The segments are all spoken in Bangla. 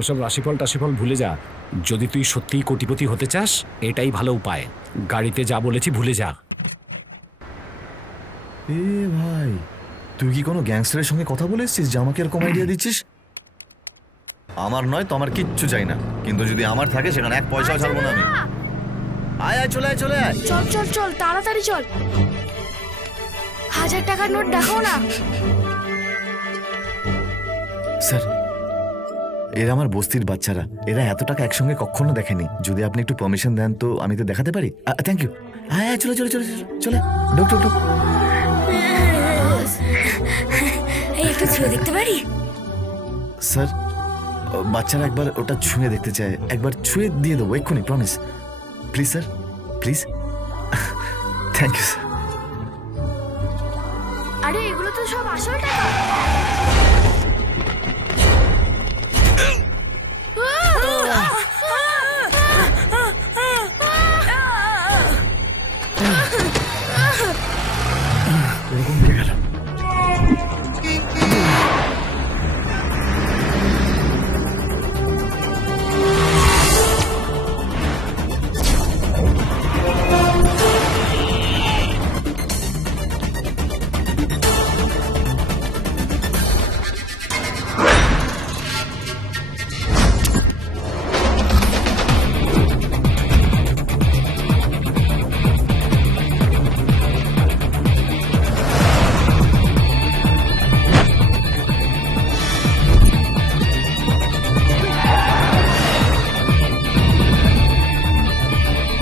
ওসব রাশিফল টাশিফল ভুলে যা। যদি তুই সত্যিই কোটিপতি হতে চাস, এটাই ভালো উপায়। গাড়িতে যা বলেছি ভুলে যা। এ ভাই, তুই কি কোনো গ্যাংস্টারের সঙ্গে কথা বলে এসছিস যে আমাকে এরকম আইডিয়া দিচ্ছিস? আমার নয় তো আমার কিচ্ছু চাই না, কিন্তু যদি আমার থাকে সেখানে এক পয়সাও ছাড়বো না আমি। আয় আয়, চলে আয়, চলে আয়। চল চল চল, তাড়াতাড়ি চল। 1000 টাকার নোট দেখাও না। স্যার, এরা আমার বস্তির বাচ্চারা, এরা এত টাকা একসঙ্গে কখনো দেখেনি। যদি আপনি একটু পারমিশন দেন তো আমি তো দেখাতে পারি। Thank you. আয় আয়, চলে চলে চলে চলে, ঢুক ঢুক ঢুক। এই একটু ছুঁয়ে দেখতে পারি? স্যার, বাচ্চারা একবার ওটা ছুঁয়ে দেখতে চায়, একবার ছুঁয়ে দিয়ে দেবো এক্ষুনি, promise. Please sir, please. Thank you sir. আরে এগুলো তো সব আসল টাকা। এরকম কে গেল?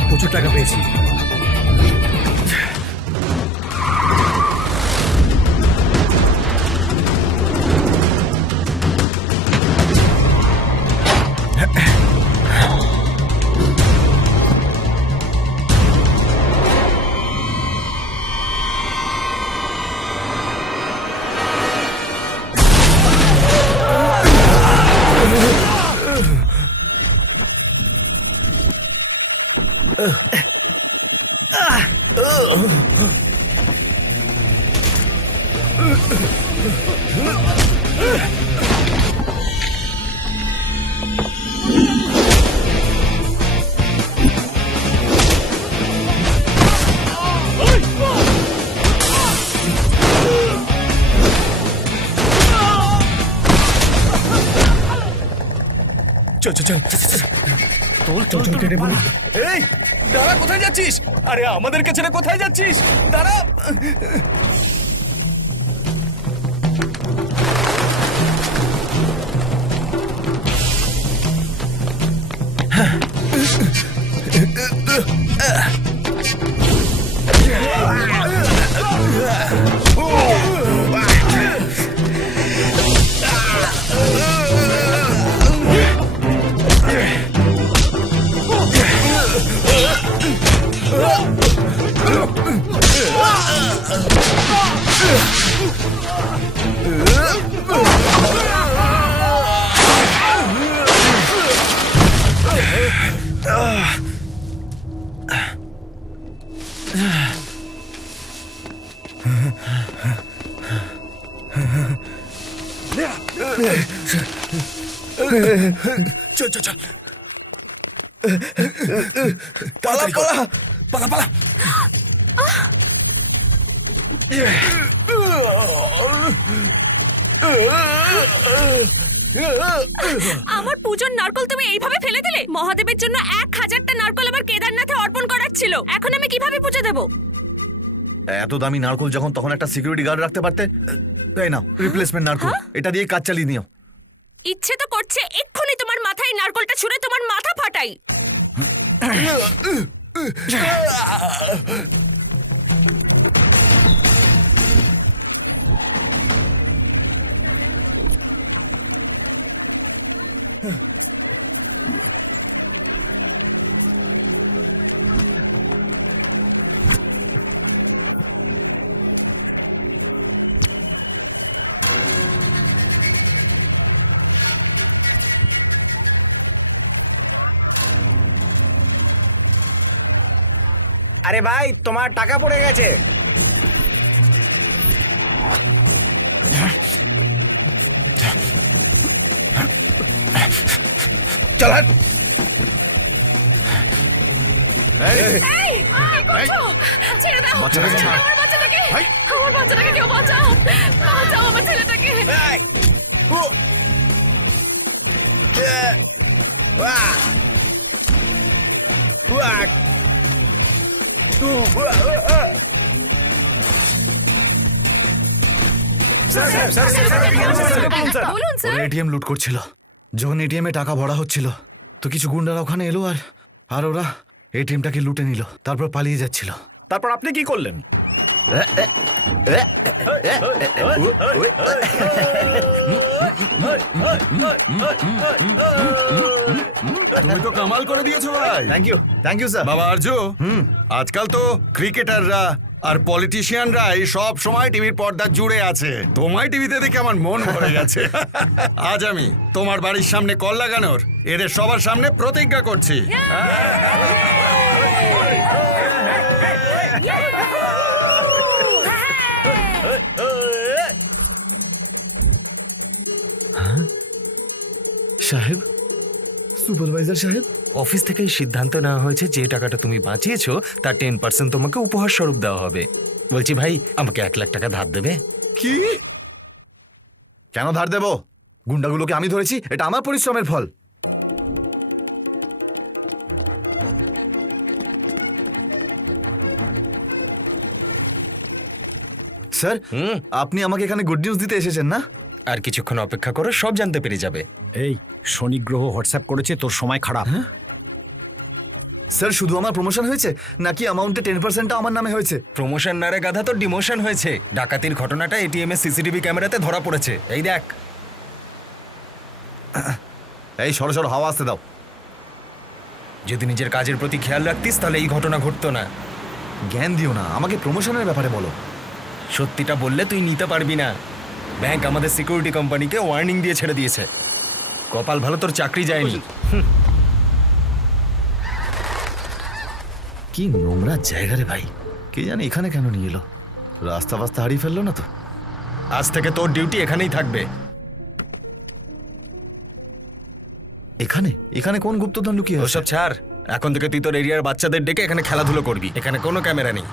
প্রচুর টাকা পেয়েছি। চল চল চল, তোল কেটে বলি। এই দাঁড়া, কোথায় যাচ্ছিস? আরে আমাদেরকে ছেড়ে কোথায় যাচ্ছিস? দাঁড়া। চল চল চল, পালা পালা পালা পালা। আমার পুজোর নারকল তুমি এইভাবে ফেলে দিলে? মহাদেবের জন্য 1000টা নারকল আমার কেদারনাথে অর্পণ করার ছিল। এখন আমি কিভাবে পুজো দেব? এত দামি নারকল যখন, তখন একটা সিকিউরিটি গার্ড রাখতে পারতে। তাই না, রিপ্লেসমেন্ট নারকল, এটা দিয়ে কাজ চালিয়ে নিও। ইচ্ছে তো করছে এক্ষুনি তোমার মাথায় নারকলটা ছুঁড়ে তোমার মাথা ফাটাই। আরে ভাই, তোমার টাকা পড়ে গেছে। চল হাট। এই কি করছো? ছেড়ে দাও বাচ্চাটাকে ছাড়। আমার বাচ্চাটাকে হাই। আমার বাচ্চাটাকে কেউ বাঁচাও বাঁচাও আমার ছেলেটাকে এই, ও, এ, ওয়া, ওয়া, উ, ওয়া, ওয়া। বলুন স্যার ওরা এটিএম লুট করছিল। যখন এটিএম এ টাকা ভরা হচ্ছিল তো কিছু গুন্ডারা ওখানে এলো আর ওরা এটিএমটাকে লুটে নিল, তারপর পালিয়ে যাচ্ছিল। তারপর আপনি কি করলেন? তুমি তো কামাল করে দিয়েছো ভাই। Thank you sir. বাবা আরজু, আজকাল তো ক্রিকেটাররা আর পলিটিশিয়ানরাই সব সময় টিভির পর্দা জুড়ে আছে। তোমায় টিভিতে দেখে আমার মন ভরে গেছে। আজ আমি তোমার বাড়ির সামনে কল লাগানোর এদের সবার সামনে প্রতিজ্ঞা করছি। সাহেব, সুপারভাইজার সাহেব, অফিস থেকেই সিদ্ধান্ত নেওয়া হয়েছে যে টাকাটা তুমি বাঁচিয়েছো তার 10% তোমাকে উপহার স্বরূপ দেওয়া হবে। বলছি ভাই, আমাকে 1 লাখ টাকা ধার দেবে? কি? কেন ধার দেব? গুন্ডাগুলোকে আমি ধরেছি, এটা আমার পরিশ্রমের ফল। স্যার, আপনি আমাকে এখানে গুড নিউজ দিতে এসেছেন না? আর কিছুক্ষণ অপেক্ষা করো, সব জানতে পেরে যাবে। এই শনি গ্রহ হোয়াটসঅ্যাপ করেছে, তোর সময় খারাপ। স্যার, শুধু আমার প্রমোশন হয়েছে নাকি অ্যামাউন্টে 10%টা আমার নামে হয়েছে? প্রমোশন না রে গাধা, তো ডিমোশন হয়েছে। ডাকাতির ঘটনাটা এটিএম এর সিসিটিভি ক্যামেরাতে ধরা পড়েছে। এই দেখ। এই সরো সরো, হাওয়া আসতে দাও। যদি নিজের কাজের প্রতি খেয়াল রাখতিস তাহলে এই ঘটনা ঘটতো না। জ্ঞান দিও না, আমাকে প্রমোশনের ব্যাপারে বলো। সত্যিটা বললে তুই নিতে পারবি না। ব্যাংক আমাদের সিকিউরিটি কোম্পানিকে ওয়ার্নিং দিয়ে ছেড়ে দিয়েছে। কপাল ভালো, তোর চাকরি যায়নি। কি নোংরা জায়গা রে ভাই, কে জানে এখানে কেন নিয়ে এলো? রাস্তা ফাস্তা হারিয়ে ফেললো না তো? আজ থেকে তোর ডিউটি এখানেই থাকবে। এখানে এখানে কোন গুপ্তধন লুকিয়ে আছে? ওসব ছাড়, এখন থেকে তুই তোর এরিয়ার বাচ্চাদের ডেকে এখানে খেলাধুলো করবি। এখানে কোনো ক্যামেরা নেই।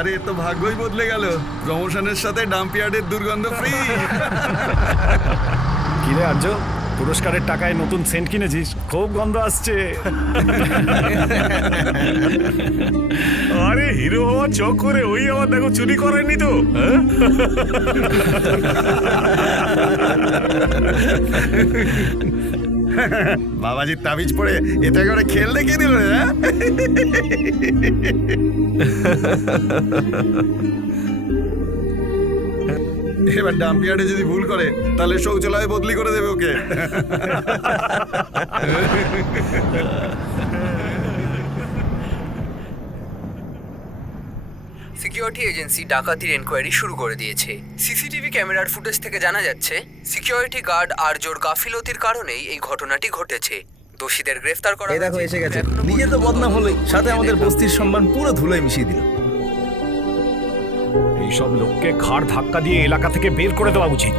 আরে তো ভাগ্যই বদলে গেল, প্রমোশনের সাথে ডাম্পিয়ার্ডের দুর্গন্ধ ফ্রি। কিরে আর্য, পুরস্কারের টাকায় নতুন সেন্ট কিনেছিস? খুব গন্ধ আসছে। আরে হিরো হওয়া চক করে ওই আমার দেখো চুরি করেনি তো। বাবাজির তাবিজ পড়ে এটা করে খেল দেখিয়ে দিল রে। এবার ডাম্পিয়ার্ডে যদি ভুল করে তাহলে শৌচালয় বদলি করে দেবে ওকে। সিকিউরিটি এজেন্সি ডাকাতির এনকোয়ারি শুরু করে দিয়েছে। সিসিটিভি ক্যামেরার ফুটেজ থেকে জানা যাচ্ছে সিকিউরিটি গার্ড আরজোর গাফিলতির কারণেই এই ঘটনাটি ঘটেছে। দোষীদের গ্রেফতার করা এই দেখো এসে গেছে, নিজে তো বদনাম হলোই, সাথে আমাদের বস্তির সম্মান পুরো ধুলোয় মিশিয়ে দিল। এইসব লোককে ঘাড় ধাক্কা দিয়ে এলাকা থেকে বের করে দেওয়া উচিত।